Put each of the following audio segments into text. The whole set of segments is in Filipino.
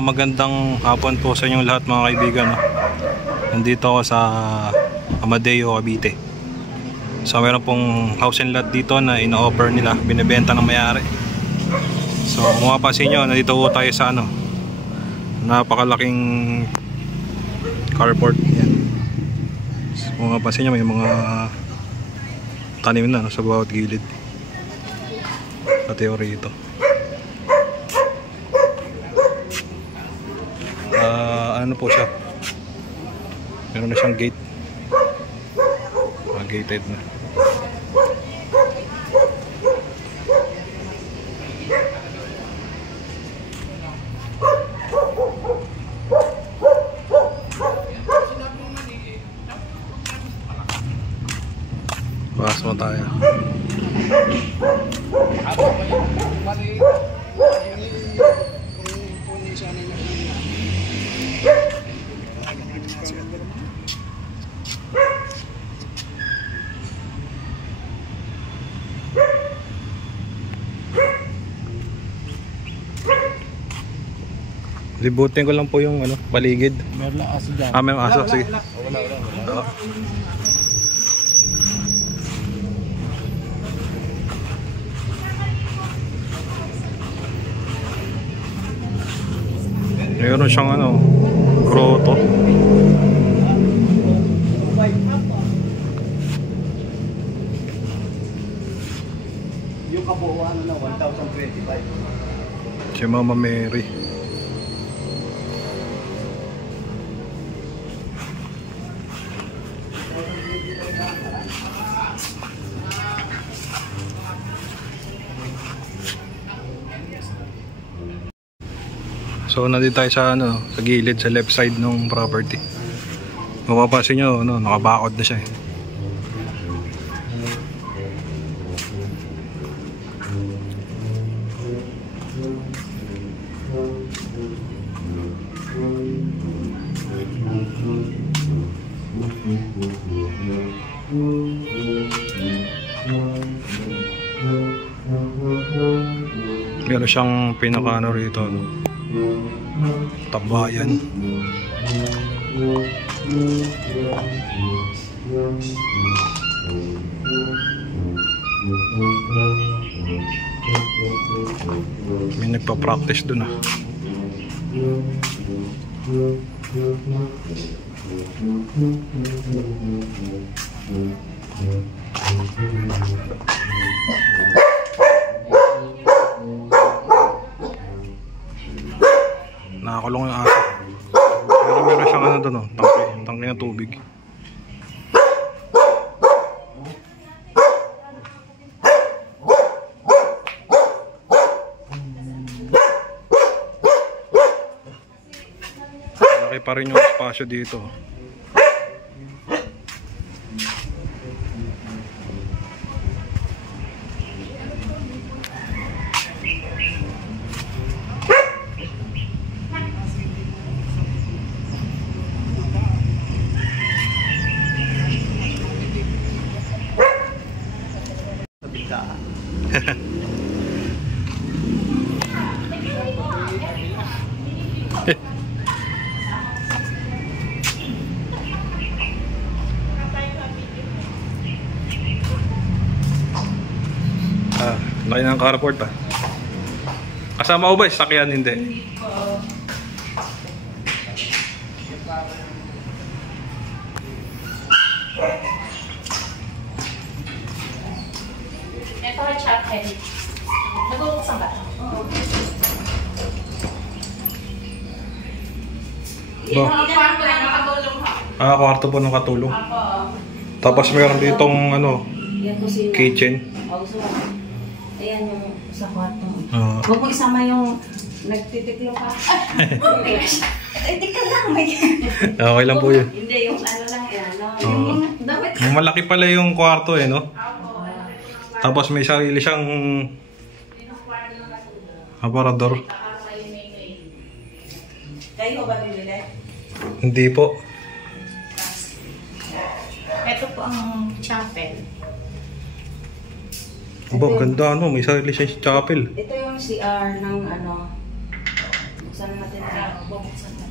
Magandang hapon po sa inyong lahat mga kaibigan. Nandito ako sa Amadeo, Cavite. So meron pong house and lot dito na ino-offer nila, binibenta ng may-ari. So kung mapapansin nyo, nandito po tayo sa napakalaking carport. Yan. So kung mapapansin nyo, may mga tanim na sa bawat gilid. Pati rito. Ano po siya, meron na siyang gate, gated na. Pasok mo tayo. Libutin ko lang po yung paligid. Meron lang aso dyan. May aso, sige. Wala. Meron siyang grotto. Yung kabuuan 1,025. Si Mama Mary. So nandito tayo sa sa gilid, sa left side ng property. Mapapansin nyo, nakabakod na siya eh. Meron siyang pinaka rito, tabayan. May nagpa-practice dun . Nakakulong yung aso. Pero meron siyang doon, tangke ng tubig. Laki pa rin yung espasyo dito. Laki ng carport . Kasama ko ba? Sakyan hindi. Ito ay chat head. Nag-uuksan ba? Kwarto po ng katulong. Tapos meron ditong kitchen. Ayan yung sa kwarto. Huwag mo isama yung nagtitiklo pa. Tika lang. Okay lang po yun. Hindi, yung lang yan. Malaki pala yung kwarto Tapos may sarili siyang aparador. Kayo ba bibili? Hindi po. Ito po ang chapel. Aba, ganda ano. May sarili siya sa chapel. Ito yung CR ng ano. Buksan natin. Bubuksan na.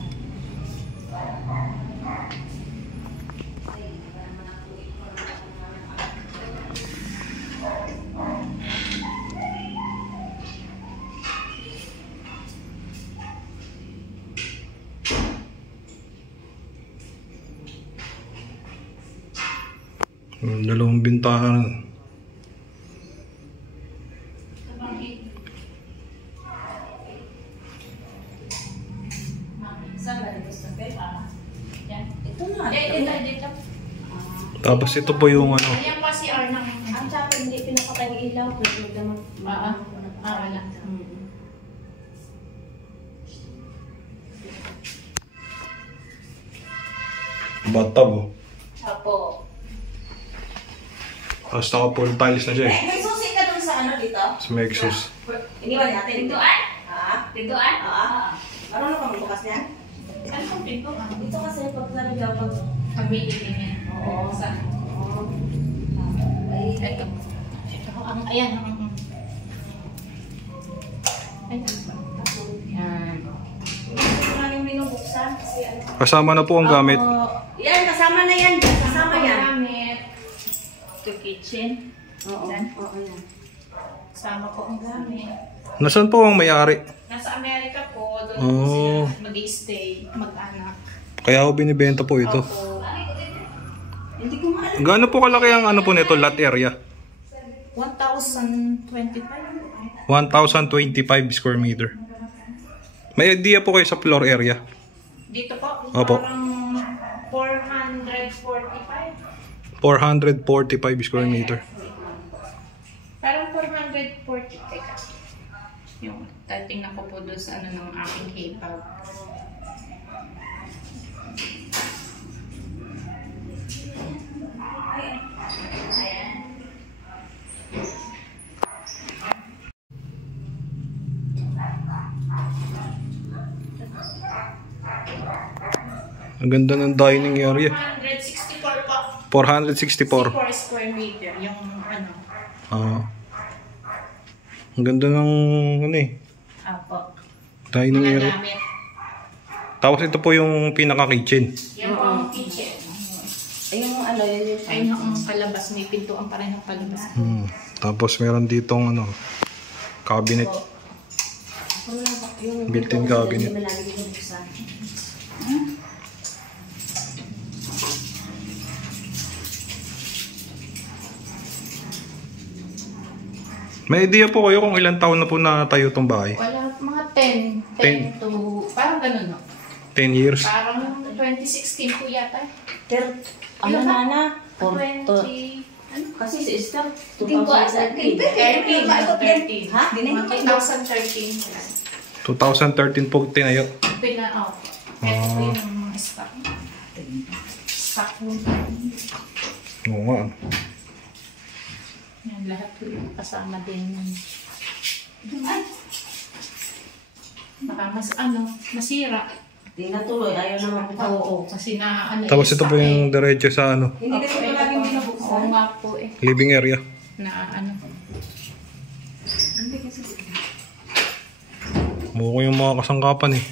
Dalawang bintana. Saan ba dito sa pera? Yan. Ito na. Dito. Tapos ito po yung ano. Ayan po si R ng... Ang chapel hindi pinapatay ng ilaw. Pero gamot. wala. Bathtub oh. Opo. Tapos naka-full tiles na siya eh. May susi ka dun sa ano dito? Tapos may exhaust. Iniwan natin. Pintuan? Ha? Pintuan? Oo. Marunong kang bukas niyan? Ano pong pintuan? Ito kasi pag narigaw pag... Pag-meeting niya. Oo. Saan? Oo. Ay, Ito. Ito. Ayan. Ayan. Yan. Ito lang yung binubuksan kasi ano. Kasama na po ang gamit. Yan, kasama na yan. Kasama yan. Gamit. Ito kitchen. Oo. Yan. Oo, yan. Sama po ang gamit. Nasaan po ang may-ari? Nasa Amerika po. Doon Oh. po sila mag-i-stay. Mag-anak. Kaya ako binibenta po ito. Opo. Hindi ko maalam. Gaano po kalaki ang ano po nito, lot area? 1,025. 1,025 square meter. May idea po kayo sa floor area? Dito po, Opo. parang 445. 445 square meter. Parang 440. Teka. Yung tatingnan ko po doon sa ano ng aking K-pop. Ayan. Ang ganda ng dining area. 464 po. 464. 4 square meter. Yung ano. Ang ganda ng ano eh, Apo. dining Mga area. gamit. Tapos ito po yung pinaka-kitchen. Yan po ang kitchen. Ay, yung ano, yun yung... Ayun ang palabas. May pintuan pa rin ang palabas. Tapos meron ditong ano, cabinet. Built-in cabinet. Hindi malagi binubuksan. May idea po kayo kung ilang taon na po na tayo itong bahay? Wala, mga 10 to, parang ganun no? 10 years? Parang 2016 po yata. Ano na na? 20, ano? Kasi si Esther, 2013. 2013. Ha? Mga 2013. 2013 po tinayo. Ito po yung mga stock. Stock po. Oo nga. Yan, lahat po yung kasama din. Baka masira. Hindi na tuloy, ayaw naman po. Oo, kasi na ano. Tapos ito po yung diretso sa ano, Hindi kasi ito laging binubuksan. Oo nga po eh. living area. Na ano. Hindi kasi. Mukha yung mga kasangkapan eh.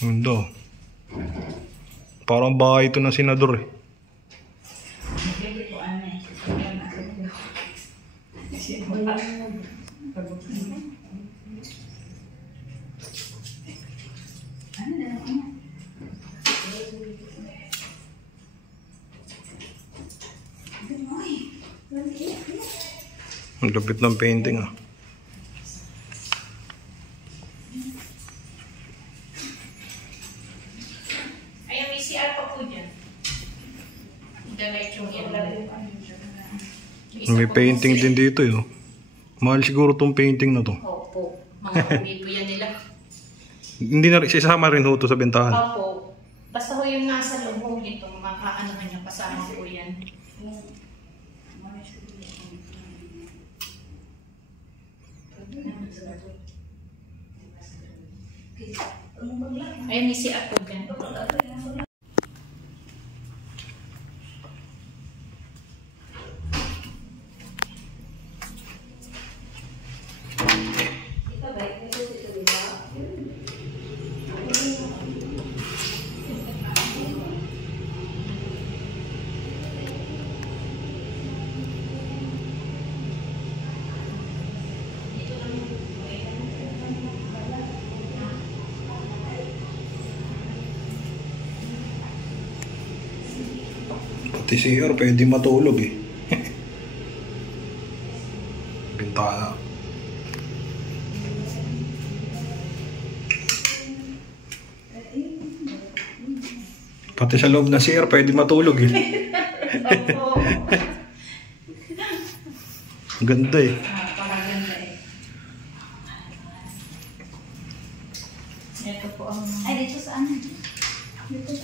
Mundo. Parang bahay ito ng senador eh. Ang lupit ng painting ah. Ayan, may CR pa po dyan. Direct yung yan. May painting din dito eh. Oh. Mahal siguro tong painting na to. Opo. Mga pumito yan nila. Hindi na sisama rin ho to sa bentahan. Opo. Basta ho yung nasa loob nito, makakaanahan niya kasama po yan. Ayun, may si ako dyan. Pati CR pwede matulog eh. Bintana. Pati sa loob ng CR pwede matulog eh. Ang ganda eh. Napakaganda eh. Ito po ang Ay, dito saan?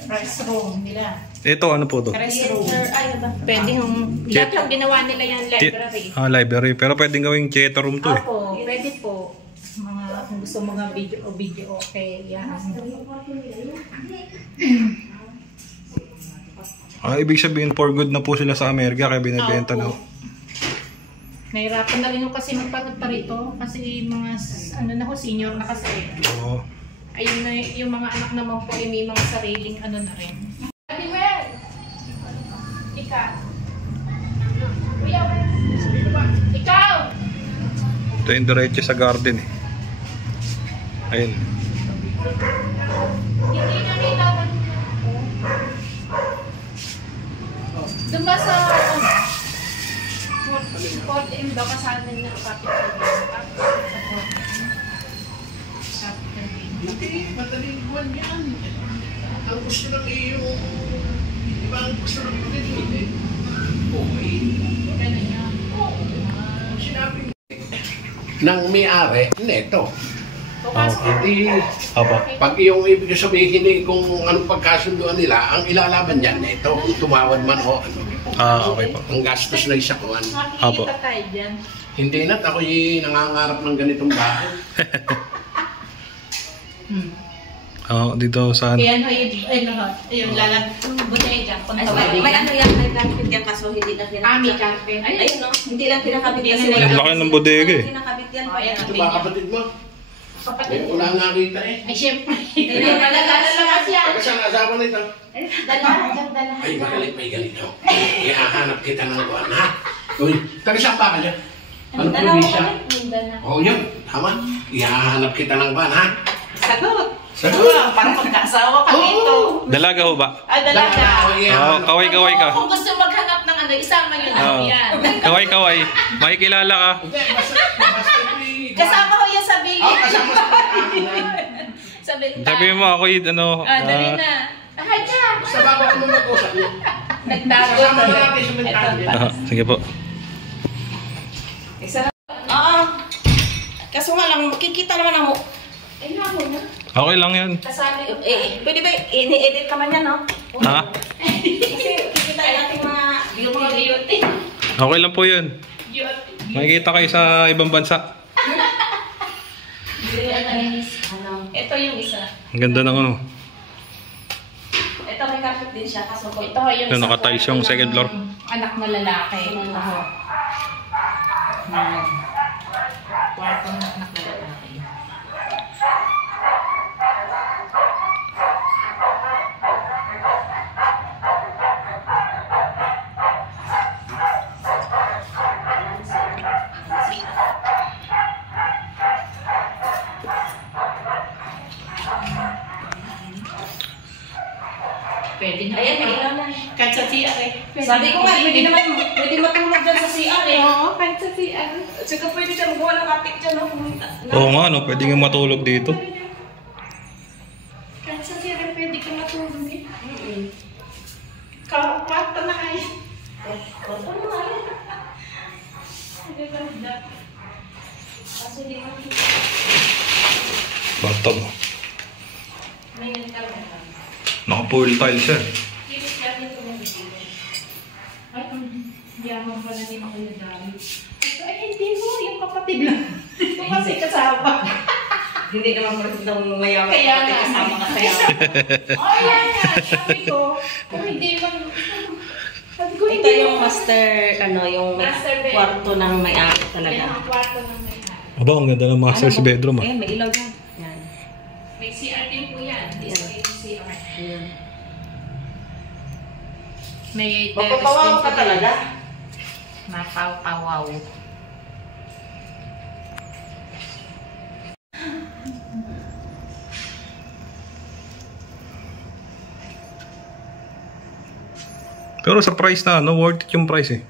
restroom nila. Ito ano po to? Restroom. Ay, ba? Pwede yung, lahat yung ginawa nila yung library. Library. Pero pwedeng gawing theater room to eh. Opo, pwede po. Mga, kung gusto mga video okay. Yan. Ibig sabihin for good na po sila sa Amerika kaya binibenta na. Nahirapan na rin yung kasi magpanood pa rito. Kasi mga, ano na ho, senior na kasi. Oo. Ayun na, yung mga anak naman po, may mga sariling ano na rin. Ate Mel! Ikaw! Kuya Mel! Ikaw! Ito yung diretso sa garden eh. Ayun. Hindi na nila. Doon ba sa, ano? Fort M daw kasalan na capital Hindi, madaling buwan yan. Ang gusto ng iyo, di ba ang gusto ng pagkakas? Okay. Ganun yan. Sinabi ng may-ari, neto. Hindi, pag iyong ibig sabihin eh, kung anong pagkasunduan nila, ang ilalaban niyan, neto, kung tumawad man o ano. Okay po. Ang gastos na isa kuhan. Makikita tayo dyan. Hindi na't ako'y nangangarap ng ganitong bahay. Dito sa Kaya ano yung lalag, butay dyan, Ay, punta may ano yan, may carpet yan kaso hindi lang Ami kinakabit. carpet. Ayun no, hindi lang kinakabit kasi Hindi Ang laki ng bodega eh. Kinakabit yan. Oh, ayan. Ito ba kapatid mo? Kapatid. Wala nga kita eh. Ay, syempre. Dala lang siya. Pagka saan asawa na ito? Dala, dyan dala. Ay, magalit, may galito. Ihahanap kita ng buwan, ha? Uy, taga saan ba ka dyan? Anong Dalawa probinsya? Dala. Oo, yun. Tama. Ihahanap kita ng buwan, ha? Sagot. Sagot. Parang magkaasawa ka dito. Dalaga ho ba? Ay, dalaga. Kaway-kaway ka. Kung gusto maghanap ng ano, isama yun ako yan. Kaway-kaway. Makikilala ka. Hindi, basta Kasama ko yan sa bili. Oo, kasama sa Sa benta. Sabi mo ako ano. Dali na. Hi ka. Basta bago ako mag-usap niyo. Nagtago. Kasama na natin sa bentahan. Sige po. Oo. Kaso nga lang, makikita naman ako. Ay, nga mo na. Okay lang yan. Kasali ko. Pwede ba ini-edit ka man yan, no? Ha? Kasi kikita natin mga Yung mga beauty. Okay lang po yun. Beauty. Makikita kayo sa ibang bansa. ano. Ito yung isa. Ang ganda ng ano. Ito may carpet din siya kaso ko. Ito yung Yung isa naka-tiles kwarto yung ng second floor. Anak na lalaki. Ito. Kwarto ng anak na lalaki. Pwede na. Ayan, may ilaw na. Kahit sa CR eh. Sabi ko nga, pwede naman, pwede matulog dyan sa CR eh. Oo, kahit sa CR. Saka pwede siya magawa ng kapit dyan, no? Oo nga no, pwede nga matulog dito. Kahit sa CR pwede ka matulog eh. Kwarto na kayo. Kwarto na nga yan. Ang ganda. Kaso hindi man. Bathtub. May nagkaroon na. Naka-full tiles yan. Kilit natin ito ng video. Ay, yaman pala ni mga nagdami. Ay, hindi mo. Yung kapatid lang. kasi kasama. Hindi naman mo itong mayaman. Kaya nga. Kasama ka sa'yo. Oh, yan nga. Sabi ko, kung hindi man... Sabi ko, Ito hindi yung mo- master, yung may Master bed. kwarto ng may-ari talaga. Yan ang kwarto ng may-ari. Aba, ang ganda ng master's Ano ba? bedroom ah. Ayan, may ilaw yan. Yan. May CR din po yan. Isa may CR. Ayan. May Mapapawaw ka talaga. Mapapawaw. Pero sa price na, no, worth it yung price eh.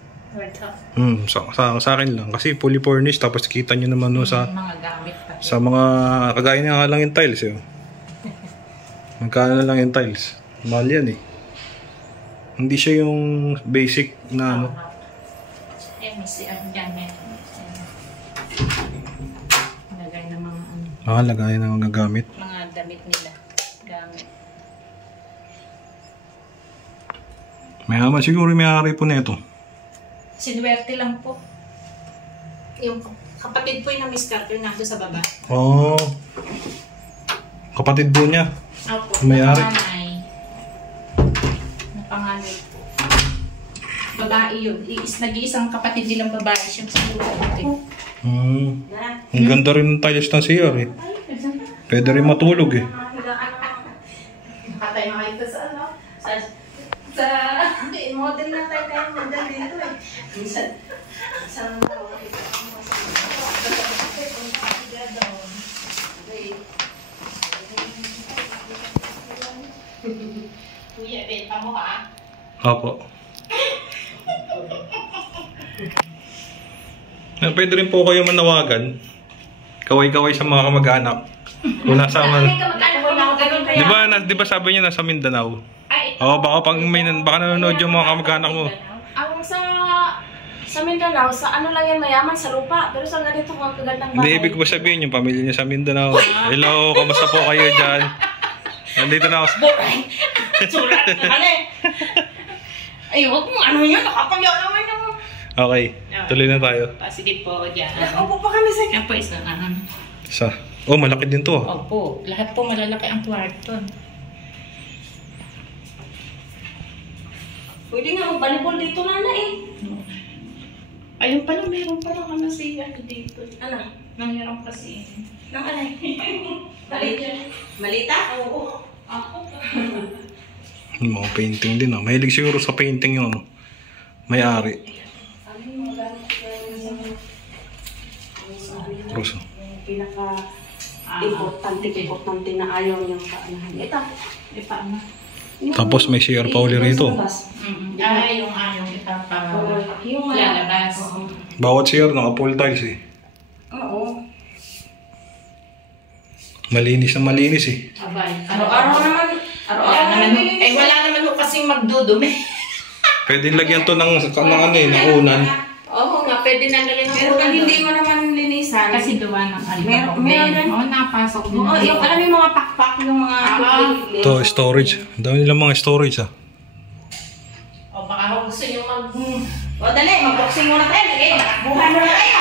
Sa akin lang. Kasi fully furnished, tapos kita nyo naman no, sa Mga gamit pa. mga kagaya nga lang yung tiles eh. Magkano na lang yung tiles? Mahal yan eh. Hindi siya yung basic na ano. Yan, may CR dyan. Lagay ng mga Lagay na mga gamit. mga damit nila. Gamit. Mayaman siguro may-ari po nito. Sinuwerte lang po. Yung kapatid po yung na-mister ko yung nandun sa baba. Oh. Kapatid po niya. Opo. May-ari. Napanganay po. Babae yun. Nag-iisang kapatid nilang babae siya sa lupa. Ang ganda rin ng tiles ng CR eh. Pwede rin matulog eh. Nakatay na kayo sa ano? Sa model na tayo model dito eh. Minsan. Sa Kuya, benta mo ha? Opo. Pwede rin po kayo manawagan. Kaway-kaway sa mga kamag-anak. Kung nasa Di ba sabi niya nasa Mindanao? Baka baka nanonood yung mga kamag-anak mo. Ang sa Mindanao, sa ano lang yan mayaman, sa lupa. Pero sa ganito kung kagandang Hindi, ibig ko sabihin yung pamilya niya sa Mindanao. Hello, kamusta po kayo dyan? Nandito na ako. Surat naman eh. Ay, huwag mo ano yun, nakapagyaw naman yung... Okay, tuloy na tayo. Sige po, dyan. Upo pa kami sa... Yan po isa na. Malaki din to. Opo, lahat po malalaki ang kwarto. Pwede nga mag-volleyball dito na eh. Ayun pala, meron pala kami siya dito. Ano? Nangyarang kasi. Nang alay? Malita? Malita? Oo. Ako. Mga painting din. Mahilig siguro sa painting yung may-ari. Rosa. Pinaka-importante na ayaw niyang kaanahan. Ito. Paano? Tapos may CR pa uli rito. Ay, yung ayong itapa. Yung lalabas. Bawat CR naka-full tiles eh. Oo. Malinis na malinis eh. Abay. Araw-araw naman. Araw-araw naman. Wala naman ho kasing magdudumi. Pwede lagyan to ng unan. Oo nga, pwede na galing Pero kung hindi mo naman linisan. Kasi gawa ng Meron din. Oo, napasok din. Oo, yung alam mo yung mga pakpak, yung mga... Ito, storage. Ang dami nilang mga storage ah. O baka gusto nyo O dali, mag-boxing muna tayo. Buhay mo na tayo.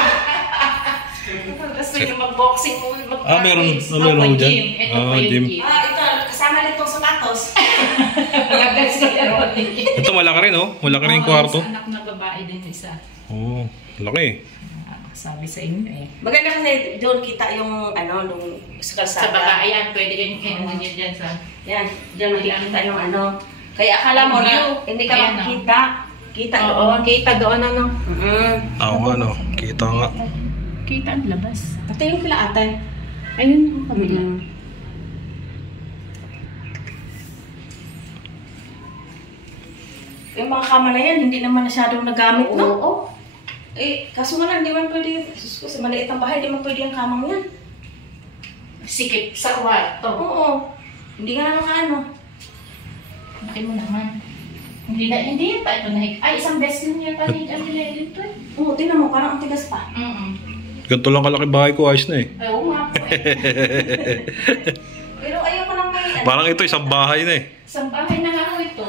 gusto nyo mag-boxing muna. Meron ho dyan. Ito po yung Gym. gym. Ito, kasama nitong sapatos. Ito malaki rin oh. Malaki rin yung kwarto. Anak na babae din isa. Laki. Sabi sa inyo eh. Maganda kasi doon kita yung nung sa kalsada. Sa baba, ayan, pwede kayo nyo dyan sa... Yan, diyan makikita yung Kaya akala mo na, hindi ka Ayan, makikita. Kita Oo, doon. kita doon ano. Oo nga no. Kita nga. Kita ang labas. Pati yung kila atan. Ayun po kami. Yung mga kama na yan, hindi naman masyadong nagamit, no? Oo. Kaso nga lang, di man pwede, kasi maliit ang bahay, di man pwede ang kamang yan. Sikip sa kwarto. Oo. Hindi nga naman kaano. Laki mo naman. Hindi pa ito nahig. Ay, isang beses yun yata ang nila dito eh. Oo, tingnan mo, parang ang tigas pa. Ganito lang kalaki bahay ko, ayos na eh. Oo nga po eh. Pero ayoko nang may Parang ito isang bahay na eh. Isang bahay na nga ako ito.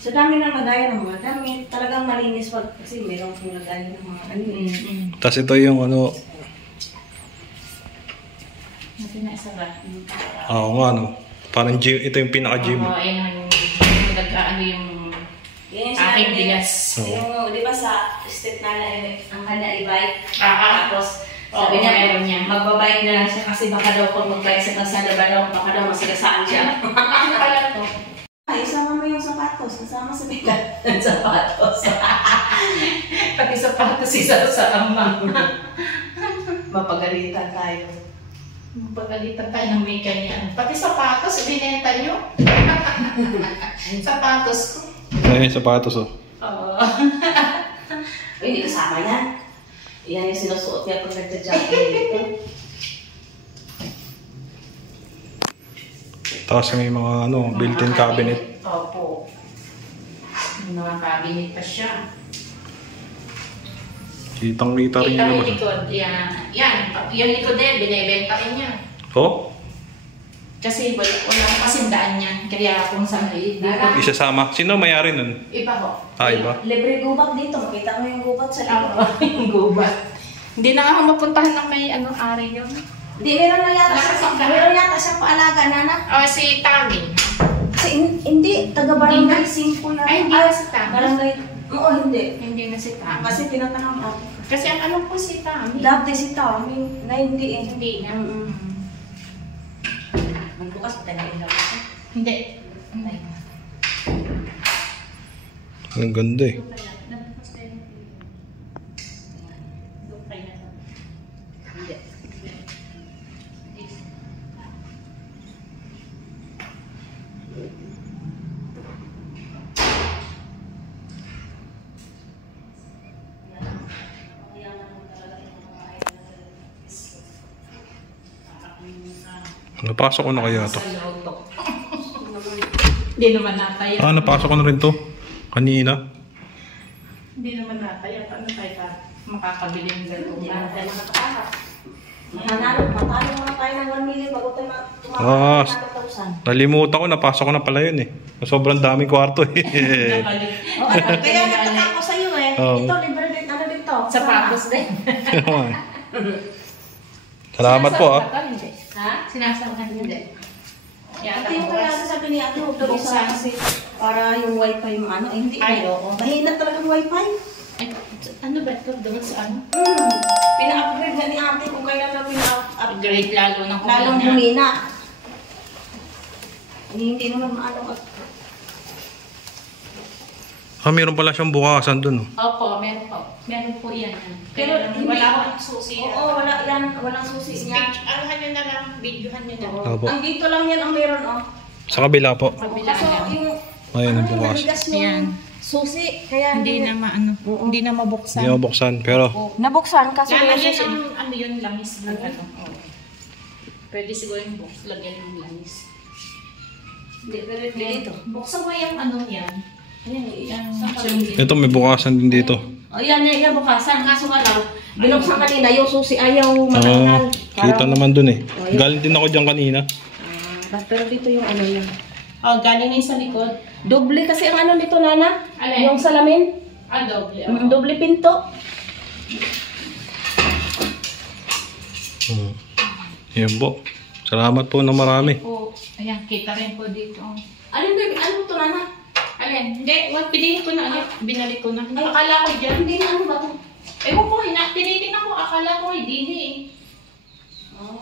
Sa dami ng lagayan ng mga damit, talagang malinis pag kasi meron kong lagayan ng mga ano. Tapos ito yung ano, Natin na isa ba? oo nga no. Parang gym, ito yung pinaka-gym. Oo, ayun yung nag-ano yung Yan yung aking sinabi, bigas. Yung, di ba sa step na ang kanya i-bike? Tapos, Oo, sabi niya, meron niya. magbabike na lang siya kasi baka daw pag mag-bike sa kalsada, baka daw masigasaan siya. Ano pala to? Ay, isama mo yung sapatos, kasama sa bigat ng sapatos. Pati sapatos isa sa amang. Mapagalitan tayo. Pagalitan tayo ng may kanya. Pati sapatos, ibinenta nyo? Sapatos ko. Ayun yung sapatos oh. Oo. Ay, hindi kasama yan. Yan yung sinusuot niya pag nagja-jogging dito. Tapos may mga ano, built-in cabinet. Opo. May mga cabinet pa siya. Kitang-kita rin Kita yung yung labas. likod. Yan. Yan. Yung likod din, binibenta rin niya. Oh? Kasi walang pasindaan yan. Kaya kung saan ay Isasama. Sino may-ari nun? iba ko. Ah, iba? Libre gubat dito. Makita mo yung gubat sa likod. Yung gubat. Hindi na ako mapuntahan ng may ari yun. Hindi, meron na yata siya. Meron yata siyang paalaga, nana. Oh, si Tami. Kasi hindi, taga-barangay 5 yata. Ay, hindi na si Tami. Barangay, oo, hindi. Hindi na si Tami. Kasi tinatanong ako. Kasi ang ano po si Tami. Dati si Tommy, na hindi eh. Hindi na. Magbukas pa tayo na ilaw. Hindi. Hindi. Ang ganda eh. Hindi. Napasok ko na kaya to. Sa loob to. Hindi naman nataya. Ah, napasok ko na rin to. Kanina. Hindi naman nataya. Paano tayo ka makakabili ng Hindi gano'n? na tayo makakapasok. Matalo muna tayo ng 1 million bago tayo Ah, tumakas ng 100,000. nalimutan ko, napasok ko na pala yun eh. Sobrang daming kwarto eh. Nabalik. Kaya nagtaka ako sa iyo eh. Oo. Ito, libre din. Ano dito? Sapatos din. Salamat po ah. Sinasabahan, hindi. Ha? Sinasabahan, hindi. Yan, Ito yung kaya sabi ni Ate, huwag daw isa kasi para yung wifi mo ano. Eh, hindi. Ay, oo. Mahina talagang wifi. Ay, ano ba ito? Doon sa ano? Pina-upgrade na ni Ate kung kailan na pina-upgrade. Upgrade lalo ng Lalong kumina. humina. Hindi naman maano at Ah, meron pala siyang bukasan dun oh. Opo, meron po. Meron po yan. Pero Pero hindi- wala akong susi. oo, wala yan, walang susi niya. Arahan nyo na lang, videohan nyo na. Opo. Ang dito lang yan ang meron, oh. Sa kabila po. Kabila Kaso yan. yung, Ayun, ang yung bukas. naligas yung Yan. susi, kaya Hindi na maano, hindi na mabuksan. Hindi mabuksan, pero nabuksan kaso Kaya yung yan susi. ang ano yun, langis ng ano. Oo. Pwede siguro yung box, lagyan ng langis. Hindi, pero dito. Buksan mo yung ano yan. Ayan, Yan, yan. ito may bukasan din dito. O yan, yan bukasan. Kaso nga lang, binuksan kanina yung susi ayaw Ah, matanggal. kita naman dun eh. Galing din ako dyan kanina. Pero dito yung ano yan. Oh, galing na yung sa likod. Doble kasi ang ano dito, Nana. Alin? Yung salamin. Doble. Doble pinto. Yan po. Salamat po na marami. Po. Ayan, kita rin po dito. Alin ba? Ano to, Nana? Alin? Hindi, pinili ko na ulit. Binalik ko na. Akala ko dyan. Hindi na ano ba to? Ewan ko, tinitingnan ko. Akala ko hindi eh.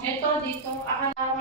Ito dito. Akala ko